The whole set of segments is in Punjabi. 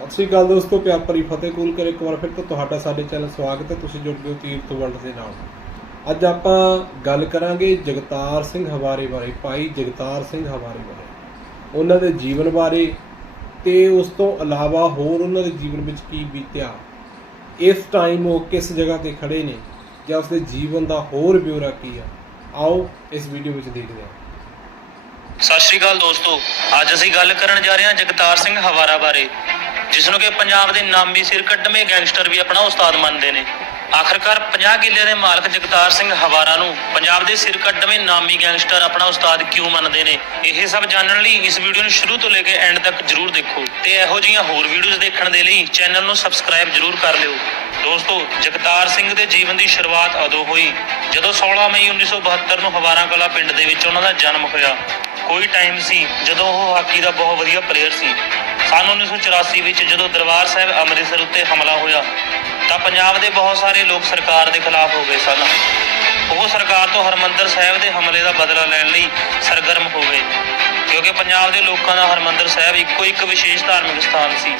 ਸਤਿ ਸ਼੍ਰੀ ਅਕਾਲ ਦੋਸਤੋ, ਪਿਆਰ ਭਰੀ ਫਤਿਹ ਕੂਲ ਕਰ ਇੱਕ ਵਾਰ ਫਿਰ ਤੋਂ ਤੁਹਾਡਾ ਸਾਡੇ ਚੈਨਲ ਸਵਾਗਤ ਹੈ। ਤੁਸੀਂ ਜੁੜ ਗਏ ਹੋ ਤੀਰਥ ਵਰਲਡ ਦੇ ਨਾਲ। ਅੱਜ ਆਪਾਂ ਗੱਲ ਕਰਾਂਗੇ ਜਗਤਾਰ ਸਿੰਘ ਹਵਾਰੇ ਬਾਰੇ, ਭਾਈ ਜਗਤਾਰ ਸਿੰਘ ਹਵਾਰੇ ਬਾਰੇ। ਉਹਨਾਂ ਦੇ ਜੀਵਨ ਬਾਰੇ ਤੇ ਉਸ ਤੋਂ ਇਲਾਵਾ ਹੋਰ ਉਹਨਾਂ ਦੇ ਜੀਵਨ ਵਿੱਚ ਕੀ ਬੀਤਿਆ। ਇਸ ਟਾਈਮ ਉਹ ਕਿਸ ਜਗ੍ਹਾ ਤੇ ਖੜੇ ਨੇ ਜਾਂ ਉਸਦੇ ਜੀਵਨ ਦਾ ਹੋਰ ਬਿਊਰਾ ਕੀ ਆ, ਆਓ ਇਸ ਵੀਡੀਓ ਵਿੱਚ ਦੇਖਦੇ ਹਾਂ। ਸਤਿ ਸ਼੍ਰੀ ਅਕਾਲ ਦੋਸਤੋ, ਅੱਜ ਅਸੀਂ ਗੱਲ ਕਰਨ ਜਾ ਰਹੇ ਹਾਂ ਜਗਤਾਰ ਸਿੰਘ ਹਵਾਰਾ ਬਾਰੇ। ਜਿਸ ਨੂੰ ਕਿ ਪੰਜਾਬ ਦੇ ਨਾਮੀ ਸਿਰ ਕੱਢਵੇਂ ਗੈਂਗਸਟਰ ਵੀ ਆਪਣਾ ਉਸਤਾਦ ਮੰਨਦੇ ਨੇ। ਆਖਰਕਾਰ 50 ਕਿੱਲੇ ਦੇ ਮਾਲਕ ਜਗਤਾਰ ਸਿੰਘ ਹਵਾਰਾ ਨੂੰ ਪੰਜਾਬ ਦੇ ਸਿਰ ਕੱਢਵੇਂ ਨਾਮੀ ਗੈਂਗਸਟਰ ਆਪਣਾ ਉਸਤਾਦ ਕਿਉਂ ਮੰਨਦੇ ਨੇ? ਇਹ ਸਭ ਜਾਣਨ ਲਈ ਇਸ ਵੀਡੀਓ ਨੂੰ ਸ਼ੁਰੂ ਤੋਂ ਲੈ ਕੇ ਐਂਡ ਤੱਕ ਜਰੂਰ ਦੇਖੋ ਤੇ ਇਹੋ ਜਿਹੀਆਂ ਹੋਰ ਵੀਡੀਓਜ਼ ਦੇਖਣ ਦੇ ਲਈ ਚੈਨਲ ਨੂੰ ਸਬਸਕ੍ਰਾਈਬ ਜਰੂਰ ਕਰ ਲਿਓ। ਦੋਸਤੋ, ਜਗਤਾਰ ਸਿੰਘ ਦੇ ਜੀਵਨ ਦੀ ਸ਼ੁਰੂਆਤ ਉਦੋਂ ਹੋਈ ਜਦੋਂ 16 ਮਈ 1972 ਨੂੰ ਹਵਾਰਾ ਕਲਾ ਪਿੰਡ ਦੇ ਵਿੱਚ ਉਹਨਾਂ ਦਾ ਜਨਮ ਹੋਇਆ। ਕੋਈ ਟਾਈਮ ਸੀ ਜਦੋਂ ਉਹ ਹਾਕੀ ਦਾ ਬਹੁਤ ਵਧੀਆ ਪਲੇਅਰ ਸੀ। ਸਨ 1984 ਵਿੱਚ ਜਦੋਂ ਦਰਬਾਰ ਸਾਹਿਬ ਅੰਮ੍ਰਿਤਸਰ ਉੱਤੇ ਹਮਲਾ ਹੋਇਆ, ਤਾਂ ਪੰਜਾਬ ਦੇ ਬਹੁਤ ਸਾਰੇ ਲੋਕ ਸਰਕਾਰ ਦੇ ਖਿਲਾਫ ਹੋ ਗਏ ਸਨ। ਉਹ ਸਰਕਾਰ ਤੋਂ ਹਰਮੰਦਰ ਸਾਹਿਬ ਦੇ ਹਮਲੇ ਦਾ ਬਦਲਾ ਲੈਣ ਲਈ ਸਰਗਰਮ ਹੋ ਗਏ, ਕਿਉਂਕਿ ਪੰਜਾਬ ਦੇ ਲੋਕਾਂ ਦਾ ਹਰਮੰਦਰ ਸਾਹਿਬ ਇੱਕੋ ਇੱਕ ਵਿਸ਼ੇਸ਼ ਧਾਰਮਿਕ ਸਥਾਨ ਸੀ,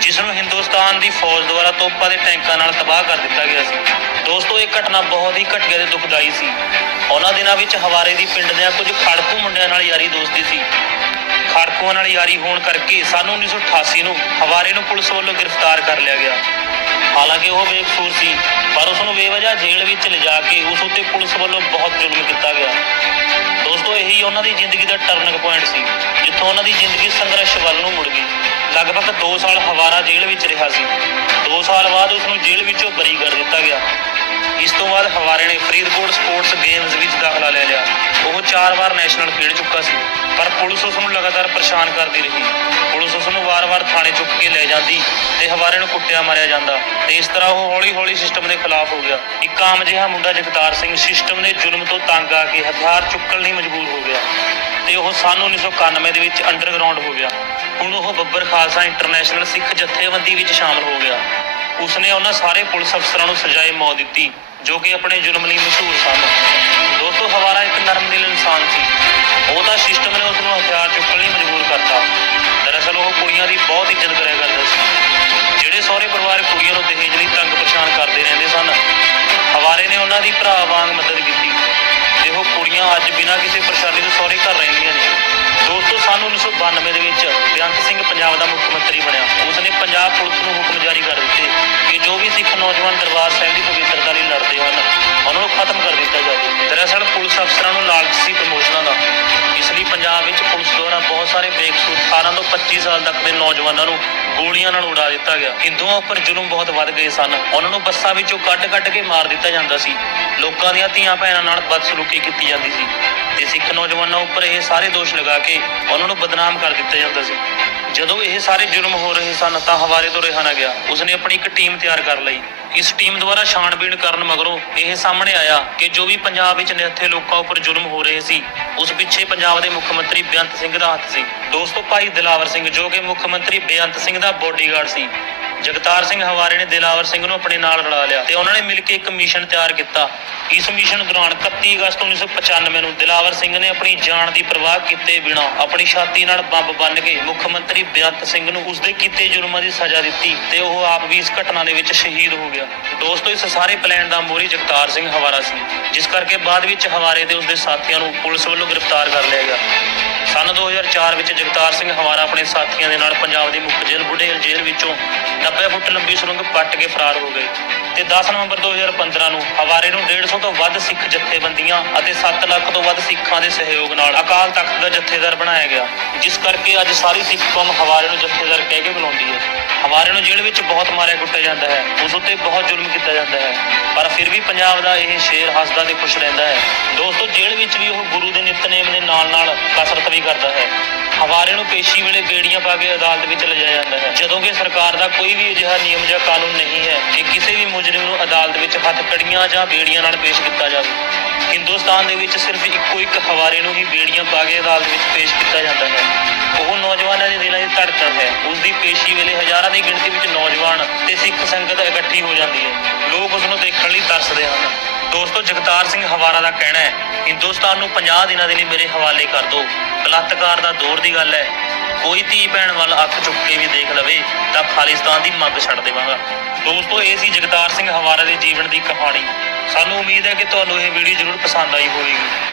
ਜਿਸ ਨੂੰ ਹਿੰਦੁਸਤਾਨ ਦੀ ਫੌਜ ਦੁਆਰਾ ਤੋਪਾਂ ਦੇ ਟੈਂਕਾਂ ਨਾਲ ਤਬਾਹ ਕਰ ਦਿੱਤਾ ਗਿਆ ਸੀ। ਦੋਸਤੋ, ਇਹ ਘਟਨਾ ਬਹੁਤ ਹੀ ਘਟੀਆ ਤੇ ਦੁਖਦਾਈ ਸੀ। ਉਹਨਾਂ ਦਿਨਾਂ ਵਿੱਚ ਹਵਾਰੇ ਦੀ ਪਿੰਡ ਦੇ ਕੁਝ ਖੜਕੂ ਮੁੰਡਿਆਂ ਨਾਲ ਯਾਰੀ ਦੋਸਤੀ ਸੀ। ਖੜਕੂਆਂ ਨਾਲ ਯਾਰੀ ਹੋਣ ਕਰਕੇ ਸਾਨੂੰ 1988 ਨੂੰ ਹਵਾਰੇ ਨੂੰ ਪੁਲਿਸ ਵੱਲੋਂ ਗ੍ਰਿਫਤਾਰ ਕਰ ਲਿਆ ਗਿਆ। ਹਾਲਾਂਕਿ ਉਹ ਬੇਕਸੂਰ ਸੀ, ਪਰ ਉਸ ਨੂੰ ਬੇਵਜ੍ਹਾ ਜੇਲ੍ਹ ਵਿੱਚ ਲਿਜਾ ਕੇ ਉਸ ਉੱਤੇ ਪੁਲਿਸ ਵੱਲੋਂ ਬਹੁਤ ਜ਼ੁਲਮ ਕੀਤਾ ਗਿਆ। ਦੋਸਤੋ, ਇਹੀ ਉਹਨਾਂ ਦੀ ਜ਼ਿੰਦਗੀ ਦਾ ਟਰਨਿੰਗ ਪੁਆਇੰਟ ਸੀ, ਜਿੱਥੋਂ ਉਹਨਾਂ ਦੀ ਜ਼ਿੰਦਗੀ ਸੰਘਰਸ਼ ਵੱਲ ਨੂੰ ਮੁੜ ਗਈ। ਲਗਭਗ 2 ਸਾਲ ਹਵਾਰਾ ਜੇਲ੍ਹ ਵਿੱਚ ਰਿਹਾ ਸੀ। 2 ਸਾਲ ਬਾਅਦ ਉਸ ਨੂੰ ਜੇਲ੍ਹ ਵਿੱਚੋਂ ਬਰੀ ਕਰ ਦਿੱਤਾ ਗਿਆ। ਇਸ ਤੋਂ ਬਾਅਦ ਹਵਾਰੇ ਨੇ ਫਰੀਦਕੋਟ ਸਪੋਰਟਸ ਗੇਮ ਉਹ 4 ਵਾਰ ਨੈਸ਼ਨਲ ਖੇਡ ਚੁੱਕਾ ਸੀ, ਪਰ ਪੁਲਿਸ ਉਸ ਨੂੰ ਲਗਾਤਾਰ ਪਰੇਸ਼ਾਨ ਕਰਦੀ ਰਹੀ। ਪੁਲਿਸ ਉਸ ਨੂੰ ਵਾਰ-ਵਾਰ ਥਾਣੇ ਚੁੱਕ ਕੇ ਲੈ ਜਾਂਦੀ ਤੇ ਹਵਾਰੇ ਨੂੰ ਕੁੱਟਿਆ ਮਾਰਿਆ ਜਾਂਦਾ। ਤੇ ਇਸ ਤਰ੍ਹਾਂ ਉਹ ਹੌਲੀ-ਹੌਲੀ ਸਿਸਟਮ ਦੇ ਖਿਲਾਫ ਹੋ ਗਿਆ। ਇੱਕ ਆਮ ਜਿਹਾ ਮੁੰਡਾ ਜਗਤਾਰ ਸਿੰਘ ਸਿਸਟਮ ਦੇ ਜ਼ੁਲਮ ਤੋਂ ਤੰਗ ਆ ਕੇ ਹਥਿਆਰ ਚੁੱਕਣ ਲਈ ਮਜਬੂਰ ਹੋ ਗਿਆ ਤੇ ਉਹ ਸਨ 1991 ਦੇ ਵਿੱਚ ਅੰਡਰਗਰਾਉਂਡ ਹੋ ਗਿਆ। ਹੁਣ ਉਹ ਬੱਬਰ ਖਾਲਸਾ ਇੰਟਰਨੈਸ਼ਨਲ ਸਿੱਖ ਜਥੇਬੰਦੀ ਵਿੱਚ ਸ਼ਾਮਲ ਹੋ ਗਿਆ। ਉਸਨੇ ਉਹਨਾਂ ਸਾਰੇ ਪੁਲਿਸ ਅਫਸਰਾਂ ਨੂੰ ਸਜ਼ਾਏ ਮੌਤ ਦਿੱਤੀ, ਜੋ ਕਿ ਆਪਣੇ ਜ਼ੁਲਮ ਲਈ ਮਸ਼ਹੂਰ ਸਨ। ਦੋਸਤੋ ਹਵਾਰਾ ਇੱਕ ਨਰਮ ਦਿਲ ਇਨਸਾਨ ਸੀ। ਉਹ ਤਾਂ ਸਿਸਟਮ ਨੇ ਉਸ ਨੂੰ ਹਥਿਆਰ ਚੁੱਕਣ ਲਈ ਮਜਬੂਰ ਕਰਤਾ। ਦਰਅਸਲ ਉਹ ਕੁੜੀਆਂ ਦੀ ਬਹੁਤ ਇੱਜ਼ਤ ਕਰਿਆ ਕਰਦਾ ਸੀ। ਜਿਹੜੇ ਸਹੁਰੇ ਪਰਿਵਾਰ ਕੁੜੀਆਂ ਨੂੰ ਦਹੇਜ ਲਈ ਤੰਗ ਪਰੇਸ਼ਾਨ ਕਰਦੇ ਰਹਿੰਦੇ ਸਨ, ਹਵਾਰੇ ਨੇ ਉਹਨਾਂ ਦੀ ਭਰਾ ਵਾਂਗ ਮਦਦ ਕੀਤੀ। ਤੇ ਉਹ ਕੁੜੀਆਂ ਅੱਜ ਬਿਨਾਂ ਕਿਸੇ ਪਰੇਸ਼ਾਨੀ ਤੋਂ ਸਹੁਰੇ ਘਰ ਰਹਿੰਦੀਆਂ ਨੇ। ਦੋਸਤੋ ਸਨ 1992 ਦੇ ਵਿੱਚ ਬੇਅੰਤ ਸਿੰਘ ਪੰਜਾਬ ਦਾ ਮੁੱਖ ਮੰਤਰੀ ਬਣਿਆ। ਉਸਨੇ ਪੰਜਾਬ ਪੁਲਿਸ ਨੂੰ ਹੁਕਮ ਜਾਰੀ ਕਰ ਦਿੱਤੇ ਕਿ ਜੋ ਵੀ ਸਿੱਖ ਨੌਜਵਾਨ ਦਰਬਾਰ ਪੁਲਿਸ ਅਫਸਰਾਂ ਨੂੰ ਲਾਲਚ ਸੀ ਪ੍ਰਮੋਸ਼ਨਾਂ ਦਾ। ਇਸ ਲਈ ਪੰਜਾਬ ਵਿੱਚ ਪੁਲਿਸ ਦੁਆਰਾ ਬਹੁਤ ਸਾਰੇ ਬੇਕਸੂਰ 18 ਤੋਂ 25 ਸਾਲ ਤੱਕ ਦੇ ਨੌਜਵਾਨਾਂ ਨੂੰ ਗੋਲੀਆਂ ਨਾਲ ਉਡਾ ਦਿੱਤਾ ਗਿਆ। ਹਿੰਦੂਆਂ ਉੱਪਰ ਜ਼ੁਲਮ ਬਹੁਤ ਵੱਧ ਗਏ ਸਨ। ਉਹਨਾਂ ਨੂੰ ਬੱਸਾਂ ਵਿੱਚੋਂ ਕੱਢ-ਕੱਢ ਕੇ ਮਾਰ ਦਿੱਤਾ ਜਾਂਦਾ ਸੀ। ਲੋਕਾਂ ਦੀਆਂ ਧੀਆਂ ਭੈਣਾਂ ਨਾਲ ਬਦਸਲੂਕੀ ਕੀਤੀ ਜਾਂਦੀ ਸੀ। ਤੇ ਸਿੱਖ ਨੌਜਵਾਨਾਂ ਉੱਪਰ ਇਹ ਸਾਰੇ ਦੋਸ਼ ਲਗਾ ਕੇ ਉਹਨਾਂ ਨੂੰ ਬਦਨਾਮ ਕਰ ਦਿੱਤਾ ਜਾਂਦਾ ਸੀ। ਜਦੋਂ ਇਹ ਸਾਰੇ ਜ਼ੁਲਮ ਹੋ ਰਹੇ ਸਨ ਤਾਂ ਹਵਾਰੇ ਤੋਂ ਰਿਹਾ ਨਾ ਗਿਆ। ਉਸਨੇ ਆਪਣੀ ਇੱਕ ਟੀਮ ਤਿਆਰ ਕਰ ਲਈ। ਇਸ ਟੀਮ ਦੁਆਰਾ ਛਾਣਬੀਣ ਕਰਨ ਮਗਰੋਂ ਇਹ ਸਾਹਮਣੇ ਆਇਆ ਕਿ ਜੋ ਵੀ ਪੰਜਾਬ ਵਿੱਚ ਨਿਹੱਥੇ ਲੋਕਾਂ ਉੱਪਰ ਜ਼ੁਲਮ ਹੋ ਰਹੇ ਸੀ, ਉਸ ਪਿੱਛੇ ਪੰਜਾਬ ਦੇ ਮੁੱਖ ਮੰਤਰੀ ਬੇਅੰਤ ਸਿੰਘ ਦਾ ਹੱਥ ਸੀ। ਦੋਸਤੋ, ਭਾਈ ਦਿਲਾਵਰ ਸਿੰਘ ਜੋ ਕਿ ਮੁੱਖ ਮੰਤਰੀ ਬੇਅੰਤ ਸਿੰਘ ਦਾ ਬੋਡੀਗਾਰਡ ਸੀ। ਜਗਤਾਰ ਸਿੰਘ ਹਵਾਰੇ ਨੇ ਦਿਲਾਵਰ ਸਿੰਘ ਨੂੰ ਆਪਣੇ ਨਾਲ ਰਲਾ ਲਿਆ ਤੇ ਉਹਨਾਂ ਨੇ ਮਿਲ ਕੇ ਇੱਕ ਮਿਸ਼ਨ ਤਿਆਰ ਕੀਤਾ। ਇਸ ਮਿਸ਼ਨ ਦੌਰਾਨ 31 ਅਗਸਤ 1995 ਨੂੰ ਦਿਲਾਵਰ ਸਿੰਘ ਨੇ ਆਪਣੀ ਜਾਨ ਦੀ ਪਰਵਾਹ ਕੀਤੇ ਬਿਨਾਂ ਆਪਣੀ ਛਾਤੀ ਨਾਲ ਬੰਬ ਬੰਨ ਕੇ ਮੁੱਖ ਮੰਤਰੀ ਬੇਅੰਤ ਸਿੰਘ ਨੂੰ ਉਸਦੇ ਕੀਤੇ ਜ਼ੁਲਮਾਂ ਦੀ ਸਜ਼ਾ ਦਿੱਤੀ ਤੇ ਉਹ ਆਪ ਵੀ ਇਸ ਘਟਨਾ ਦੇ ਵਿੱਚ ਸ਼ਹੀਦ ਹੋ ਗਿਆ। ਦੋਸਤੋ, ਇਸ ਸਾਰੇ ਪਲਾਨ ਦਾ ਮੋਰੀ ਜਗਤਾਰ ਸਿੰਘ ਹਵਾਰਾ ਸੀ, ਜਿਸ ਕਰਕੇ ਬਾਅਦ ਵਿੱਚ ਹਵਾਰੇ ਦੇ ਉਸਦੇ ਸਾਥੀਆਂ ਨੂੰ ਪੁਲਿਸ ਵੱਲੋਂ ਗ੍ਰਿਫਤਾਰ ਕਰ ਲਿਆ ਗਿਆ। ਸਨ 2004 ਵਿੱਚ ਜਗਤਾਰ ਸਿੰਘ ਹਵਾਰਾ ਆਪਣੇ ਸਾਥੀਆਂ ਦੇ ਨਾਲ ਪੰਜਾਬ ਦੀ ਮੁੱਖ ਜੇਲ੍ਹ ਬੁਢੇਲ ਜੇਲ੍ਹ ਵਿੱਚੋਂ 90 ਫੁੱਟ ਲੰਬੀ ਸੁਰੰਗ ਪੱਟ ਕੇ ਫਰਾਰ ਹੋ ਗਏ। ਤੇ 10 ਨਵੰਬਰ 2015 ਨੂੰ ਹਵਾਰੇ ਨੂੰ 150 ਤੋਂ ਵੱਧ ਸਿੱਖ ਜਥੇਬੰਦੀਆਂ ਅਤੇ 7 ਲੱਖ ਤੋਂ ਵੱਧ ਸਿੱਖਾਂ ਦੇ ਸਹਿਯੋਗ ਨਾਲ ਅਕਾਲ ਤਖਤ ਦਾ ਜਥੇਦਾਰ ਬਣਾਇਆ ਗਿਆ, ਜਿਸ ਕਰਕੇ ਅੱਜ ਸਾਰੀ ਸਿੱਖ ਕੌਮ ਹਵਾਰੇ ਨੂੰ ਜਥੇਦਾਰ ਕਹਿ ਕੇ ਬੁਲਾਉਂਦੀ ਹੈ। ਹਵਾਰੇ ਨੂੰ ਜੇਲ੍ਹ ਵਿੱਚ ਬਹੁਤ ਮਾਰਿਆ ਕੁੱਟਿਆ ਜਾਂਦਾ ਹੈ, ਉਸ ਉੱਤੇ ਬਹੁਤ ਜ਼ੁਲਮ ਕੀਤਾ ਜਾਂਦਾ ਹੈ, ਪਰ ਫਿਰ ਵੀ ਪੰਜਾਬ ਦਾ ਇਹ ਸ਼ੇਰ ਹੱਸਦਾ ਤੇ ਖੁਸ਼ ਰਹਿੰਦਾ ਹੈ। ਦੋਸਤੋ, ਜੇਲ੍ਹ ਵਿੱਚ ਵੀ ਉਹ ਗੁਰੂ ਦੇ ਨਿਤਨੇਮ ਦੇ ਨਾਲ ਨਾਲ ਕਸਰਤ ਵੀ ਕਰਦਾ ਹੈ। ਹਵਾਰੇ ਨੂੰ ਪੇਸ਼ੀ ਵੇਲੇ ਬੇੜੀਆਂ ਪਾ ਕੇ ਅਦਾਲਤ ਵਿੱਚ ਲਿਜਾਇਆ ਜਾਂਦਾ ਹੈ। ਜਦੋਂ ਕਿ ਸਰਕਾਰ ਦਾ ਕੋਈ ਵੀ ਅਜਿਹਾ ਨਿਯਮ ਜਾਂ ਕਾਨੂੰਨ ਨਹੀਂ ਹੈ ਕਿ ਕਿਸੇ ਵੀ ਮੁਜਰਮ ਨੂੰ ਅਦਾਲਤ ਵਿੱਚ ਹੱਥਕੜੀਆਂ ਜਾਂ ਬੇੜੀਆਂ ਨਾਲ ਪੇਸ਼ ਕੀਤਾ ਜਾਵੇ। ਹਿੰਦੁਸਤਾਨ ਦੇ ਵਿੱਚ ਸਿਰਫ ਇੱਕੋ ਇੱਕ ਹਵਾਰੇ ਨੂੰ ਹੀ ਬੇੜੀਆਂ ਪਾ ਕੇ ਅਦਾਲਤ ਵਿੱਚ ਪੇਸ਼ ਕੀਤਾ ਜਾਂਦਾ ਹੈ। ਉਹ ਨੌਜਵਾਨਾਂ ਦੇ ਦਿਲਾਂ ਦੀ ਧੜਕਣ ਹੈ। ਉਸ ਦੀ ਪੇਸ਼ੀ ਵੇਲੇ ਹਜ਼ਾਰਾਂ ਦੀ ਗਿਣਤੀ ਵਿੱਚ ਨੌਜਵਾਨ ਤੇ ਸਿੱਖ ਸੰਗਤ ਇਕੱਠੀ ਹੋ ਜਾਂਦੀ ਹੈ। ਲੋਕ ਉਸ ਨੂੰ ਦੇਖਣ ਲਈ ਤਰਸਦੇ ਹਨ। ਦੋਸਤੋ, ਜਗਤਾਰ ਸਿੰਘ ਹਵਾਰਾ ਦਾ ਕਹਿਣਾ ਹੈ, ਹਿੰਦੁਸਤਾਨ ਨੂੰ 50 ਦਿਨਾਂ ਦੇ ਲਈ ਮੇਰੇ ਹਵਾਲੇ ਕਰ ਦਿਓ। ਬਲਾਤਕਾਰ ਦਾ ਦੌਰ ਦੀ ਗੱਲ ਹੈ। ਕੋਈ ਧੀ ਭੈਣ ਵੱਲ ਅੱਖ ਚੁੱਕ ਕੇ ਵੀ ਦੇਖ ਲਵੇ, ਤਾਂ ਖਾਲਿਸਤਾਨ ਦੀ ਮੰਗ ਛੱਡ ਦੇਵਾਂਗਾ। ਦੋਸਤੋ, ਇਹ ਸੀ ਜਗਤਾਰ ਸਿੰਘ ਹਵਾਰਾ ਦੇ ਜੀਵਨ ਦੀ ਕਹਾਣੀ। ਸਾਨੂੰ ਉਮੀਦ ਹੈ ਕਿ ਤੁਹਾਨੂੰ ਇਹ ਵੀਡੀਓ ਜ਼ਰੂਰ ਪਸੰਦ ਆਈ ਹੋਵੇਗੀ।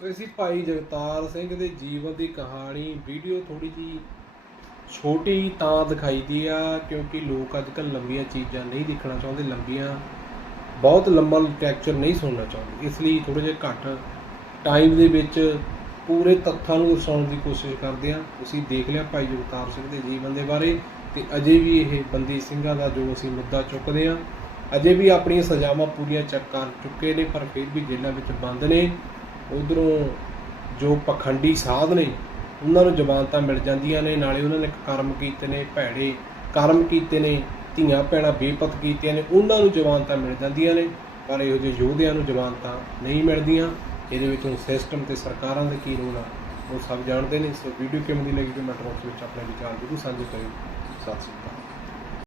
ਸੋ ਇਸੀ ਭਾਈ ਜਗਤਾਰ ਸਿੰਘ ਦੇ ਜੀਵਨ ਦੀ ਕਹਾਣੀ। ਵੀਡੀਓ ਥੋੜੀ ਜੀ ਛੋਟੀ ਤਾਂ ਦਿਖਾਈ ਦੀ ਆ, ਕਿਉਂਕਿ ਲੋਕ ਅੱਜ ਕੱਲ੍ਹ ਲੰਬੀਆਂ ਚੀਜ਼ਾਂ ਨਹੀਂ ਦੇਖਣਾ ਚਾਹੁੰਦੇ, ਲੰਬੀਆਂ ਬਹੁਤ ਲੰਬਾ ਲੈਕਚਰ ਨਹੀਂ ਸੁਣਨਾ ਚਾਹੁੰਦੇ। ਇਸ ਲਈ ਥੋੜੇ ਜਿਹਾ ਘੱਟ ਟਾਈਮ ਦੇ ਵਿੱਚ ਪੂਰੇ ਤੱਥਾਂ ਨੂੰ ਦਰਸਾਉਣ ਦੀ ਕੋਸ਼ਿਸ਼ ਕਰਦੇ ਆ ਤੁਸੀਂ ਦੇਖ ਲਿਆ ਭਾਈ ਜਗਤਾਰ ਸਿੰਘ ਦੇ ਜੀਵਨ ਦੇ ਬਾਰੇ ਤੇ ਅਜੇ ਵੀ ਇਹ ਬੰਦੀ ਸਿੰਘਾਂ ਦਾ ਜੋ ਅਸੀਂ ਮੁੱਦਾ ਚੁੱਕਦੇ ਆ ਅਜੇ ਵੀ ਆਪਣੀਆਂ ਸਜ਼ਾਵਾਂ ਪੂਰੀਆਂ ਚੱਕ ਕਰ ਚੁੱਕੇ ਨੇ, ਪਰ ਫਿਰ ਵੀ ਜੇਲ੍ਹਾਂ ਵਿੱਚ ਬੰਦ ਨੇ। ਉਧਰੋਂ ਜੋ ਪਖੰਡੀ ਸਾਧ ਨੇ, ਉਹਨਾਂ ਨੂੰ ਜ਼ਮਾਨਤਾਂ ਮਿਲ ਜਾਂਦੀਆਂ ਨੇ, ਨਾਲੇ ਉਹਨਾਂ ਨੇ ਕਰਮ ਕੀਤੇ ਨੇ, ਭੈੜੇ ਕਰਮ ਕੀਤੇ ਨੇ। ਧੀਆਂ ਭੈਣਾਂ ਬੇਪਤ ਕੀਤੀਆਂ ਨੇ, ਉਹਨਾਂ ਨੂੰ ਜ਼ਮਾਨਤਾਂ ਮਿਲ ਜਾਂਦੀਆਂ ਨੇ, ਪਰ ਇਹੋ ਜਿਹੇ ਯੋਧਿਆਂ ਨੂੰ ਜ਼ਮਾਨਤਾਂ ਨਹੀਂ ਮਿਲਦੀਆਂ, ਇਹਦੇ ਵਿੱਚ ਹੁਣ ਸਿਸਟਮ ਤੇ ਸਰਕਾਰਾਂ ਦਾ ਕੀ ਰੋਲ ਆ ਉਹ ਸਭ ਜਾਣਦੇ ਨੇ, ਸੋ ਵੀਡੀਓ ਕਿਵੇਂ ਦੀ ਲੱਗੀ ਕਮੈਂਟ ਬਾਕਸ ਵਿੱਚ ਆਪਣੇ ਵਿਚਾਰ ਜ਼ਰੂਰ ਸਾਂਝੇ ਕਰਿਓ। ਸਤਿ ਸ਼੍ਰੀ ਅਕਾਲ।